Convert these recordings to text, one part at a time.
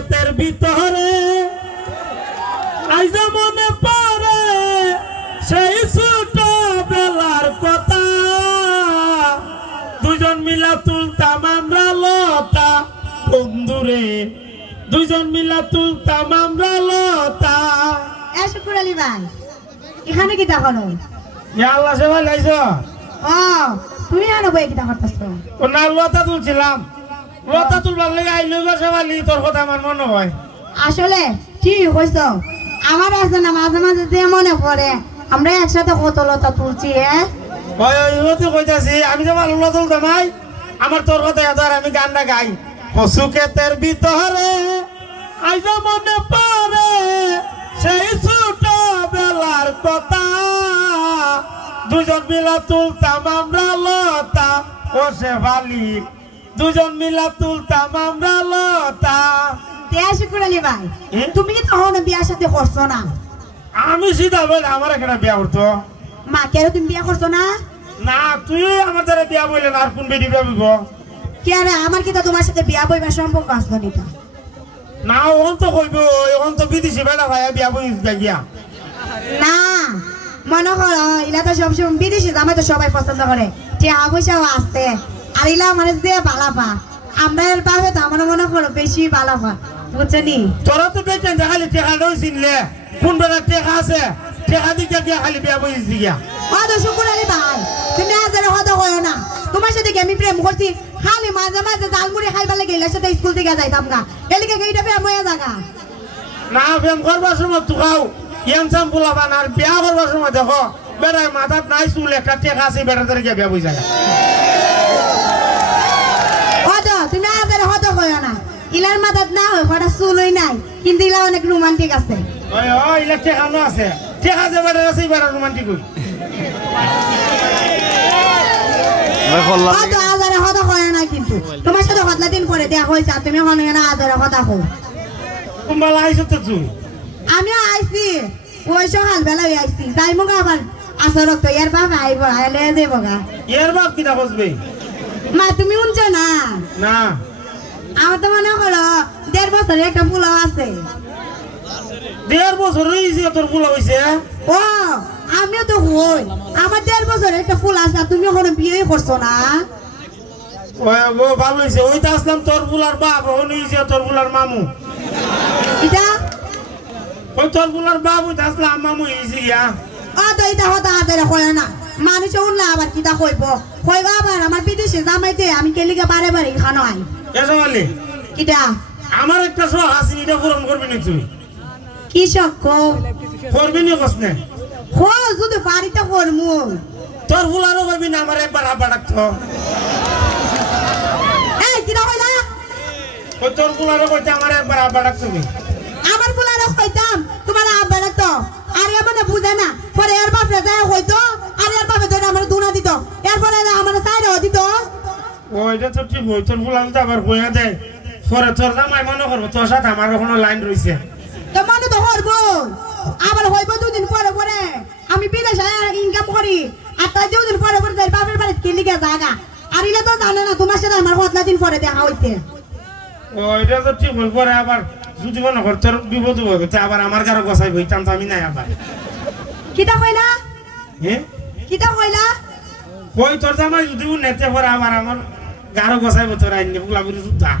তের ভিতরে আইজা মনে পড়ে সেই ছোট বেলার কথা, দুজন মিলা তুলতাম আমরা লতা বন্ধুরে, দুজন মিলা তুলতাম আমরা লতা। শুকুর আলী ভাই এখানে কি দেখো? আল্লাহ সেবা লাইছ? তুমি আনো বই কি দেখো? না লতা তুলছিলাম, লতা তুলবার লেগে আইলো সেবালি, তোর কথা আমার মনে হয়। আসলে ঠিক হইছ, আমার আছে না মাঝে মাঝে যে মনে পড়ে আমরা একসাথে কত লতা তুলছি। কইতাছি আমি যে ভালো লতা তুলতাম নাই, আমার তোর কথা এত আর আমি গানটা গাই। কচু ক্ষেতের ভিতরে আইজা মনে পড়ে সেই ছোট বেলার কথা, দুজন মিলা তুলতাম আমরা লতা ও শেফালি, দুজন মিলা তুলতাম আমরা লতা। শুকুর আলী ভাই তুমি কি তখন বিয়ার সাথে করছো না? আমি সিধা বলে আমার এখানে বিয়া করতো। মা কেন তুমি বিয়া করছো না? না তুই আমার দ্বারা বিয়া বললে আর কোন বেটি বিয়া বইব? কেন আমার কি তোমার সাথে বিয়া বইবার সম্পর্ক আসতো নিতা? না ওখান তো কইব, এখন তো বিদেশি বেটা ভাই বিয়া বই গিয়া। না মনে করো ইলা তো সবসময় বিদেশি জামাই তো সবাই পছন্দ করে, টাকা পয়সাও আছে, আর ইলা মানে যে বালাপা আমরা এর পাবে তো আমার মনে করো বেশি বালাপা, বুঝছনি? তোরা তো বেটেন খালি টেকা লই চিনলে কোন বেলা টেকা আছে, টেকা দিকে গিয়া খালি বিয়া বই গিয়া। শুকুর আলী ভাই তুমি আজের কথা কয়ো না, তোমার সাথে কি আমি প্রেম করছি? খালি মাঝে মাঝে জালমুড়ি খাইবার লাগে এলার সাথে স্কুল থেকে যাইতাম গা, এলিকে এইটা প্রেম হয়ে জাগা। না প্রেম করবার সময় তো খাও ইয়ানসাম ফুলাবান, আর বিয়া করবার সময় দেখো বেড়ায় মাথার নাই চুল একটা টেকা আছে বেড়া ধরে গিয়া বিয়া বই যায়। তুমি আজের হত কয়ো না, ইলার মাথাত না হয় কটা চুলই নাই, কিন্তু ইলা অনেক রোমান্টিক আছে। ইলা টেকানো আছে, টেকা যে বেড়া আছে বেড়া রোমান্টিক হই। আজারে কথা কয় না, কিন্তু তোমার সাথে কতলা দিন পরে দেখা হয়েছে আর তুমি এখন না আজারে কথা কো। কুম্বালা আইছো তো তুই? আমি আইছি ওই সকাল বেলা আইছি, যাই মুখ আবার আসর তো এর বাপ আইব আইলে যাইব গা। এর বাপ কিনা বসবে? মা তুমি শুনছো না? না আমার তো মনে করো 1.5 বছরের একটা পোলাও আছে। 1.5 বছর হয়েছে তোর পোলা হয়েছে? ও আমিও তো হই, আমার 1.5 বছরের একটা ফুল আছে, তুমি এখনো বিয়ে করছো না? ও ভালো হয়েছে, ওই তো আসলাম তোর পোলার বাপ, ওখানে হয়েছে তোর পোলার মামু। এটা ওই তোর পোলার বাপ ওই আসলাম মামু হয়েছে গিয়া। তো এটা হতা আজারে কয় না, মানুষে উঠলে আবার কিতা কইব কইব আবার আমার বিদেশে জামাইতে আমি কেলিকে বারে বারে খানো আই। এসো বলে কিটা আমার একটা শখ আছে, এটা পূরণ করবি না তুই? কি শখ করবি না কস না? হো যদি পারিতে করমু। তোর ফুলারও করবি না আমার একবার আব্বা ডাকতো? এই কিটা কইলা? ওই তোর ফুলারও কইতে আমার একবার আব্বা ডাকতো? আমার ফুলারও কইতাম তোমার আব্বা ডাকতো, আর এমন বুঝে না পরে এর বাপরে যায় হইতো, আর এর বাপে ধরে আমার দুনা দিত, এরপরে আমার সাইডও দিত। ওইটা তো ঠিক, ওই তোর ফুলার তো আবার কইয়া দেয় পরে তোর জামাই মনে করবো তোর সাথে আমার কোনো লাইন রয়েছে। তো মনে তো করবো, আবার হইব 2 দিন পরে পরে আমি বিদেশে ইনকাম করি, আর তাই 2 দিন পরে পরে যাই বাপের বাড়িতে কিলিকে জাগা, আর ইলা তো জানে না তোমার সাথে আমার কতলা দিন পরে দেখা হইছে। ওইটা তো ঠিক হই, পরে আবার যদি মনে কর তোর বিপদ হবে তো আবার আমার কারো গোসাই বইতাম তো আমি নাই আবার। কিটা কইলা? হ্যাঁ কিটা কইলা? কই তোর জামাই যদি নেতে পরে আবার আমার গারো গোসাই তোর আইনি বুলাবুলি সুদ্ধা।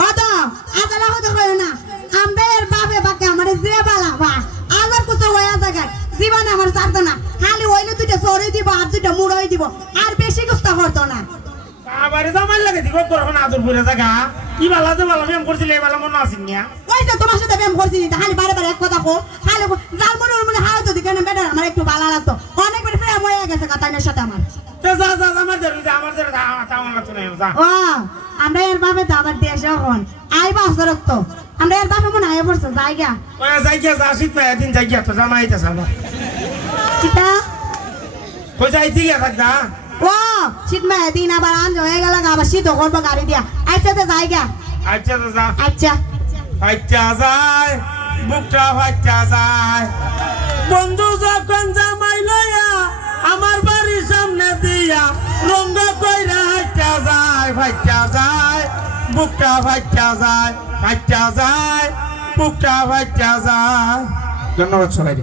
হতো আদালা হতো কই না, আমরা এর বাপে বাকে আমারে যে বালা বা আবার কুছ হইয়া জায়গা জীবন আমার ছাড়তো না, খালি হইলে দুইটা সরে দিব আর দুইটা মুড়াই দিব, আর বেশি কষ্ট করতো না। আবার জামাই লাগে দিব করখন আদর করে জায়গা কি বালা যে বালা ব্যায়াম করছিলে এই বালা মনে আসেন না? ওই যে তোমার সাথে ব্যায়াম করছি খালি বারে বারে এক কথা কো, খালি জাল মনে হাওয়া তো দিকে না বেটা আমার একটু ভালো লাগতো, অনেকবার প্রেম হয়ে গেছে কাতাইনের সাথে আমার। যা যা যা আমার ধরে তাওয়ান না তুমি যা। ও আমরা এর বাপে তো আবার দেশ এখন আইবা আসরত তো আমরা এর বাপে মনে আয় পড়ছে জায়গা। ওই জায়গা যা শীত পায় দিন জায়গা তো জামাইতে যাবো। কিটা কই যাইতি গিয়া থাকদা? ও শীত মায় দিন আবার আন হয়ে গেল আবার শীত করবো গাড়ি দিয়া। আচ্ছা তো জায়গা। আচ্ছা তো যা। আচ্ছা ফাইটা যায় বুকটা ফাইটা যায়, বন্ধু যখন জামাই লইয়া আমার বাড়ির সামনে দিয়া রঙ্গ কইরা হাইটা যায়, ফাইটা যায় বুকটা ফাইটা যায় বুকটা ফাইটা যায়। ধন্যবাদ সবাই।